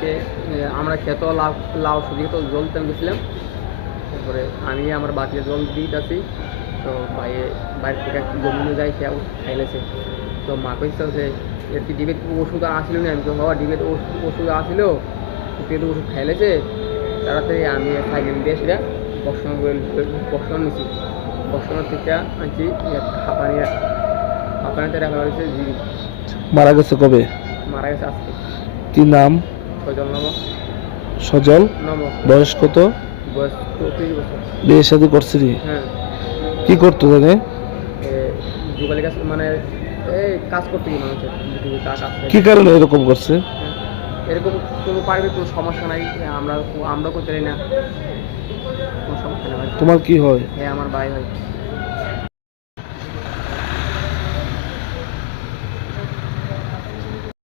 কালকে আমরা খেত লাউ লাউ সুজি তো জল তেল গেছিলাম, তারপরে আমি আমার বাতিতে জল দিতেছি, তো বাইরে থেকে জমিনে যাই সে খাইলেছে। তো মা কইছে যে এর কি ডিবেট ওষুধ আসিল না, আমি তো বাবা ডিবেট ওষুধ আসিল, পেটে ওষুধ খাইলেছে। তাড়াতাড়ি আমি সাইকেল দিয়ে সেটা বক্সন নিছি, বক্সনের থেকে আনছি হাঁপানিতে রাখা হয়েছে জিবি। মারা গেছে কবে? মারা গেছে আজকে। কি নাম? সজল নমক। সজল। নমক। বয়স কত? বয়স 34 বছর। বিয়ে শাদী করছিলি? হ্যাঁ। কি করতো জানে? যুগালি কাজ মানে এই কাজ করতে গিয়ে মানুষের কি কারণে এরকম করছে? এরকম কোনো পারিবারিক কোনো সমস্যা নাই, আমরা করতে পারি না, কোনো সমস্যা নেই। তোমার কি হয়? হ্যাঁ আমার ভাই হয়।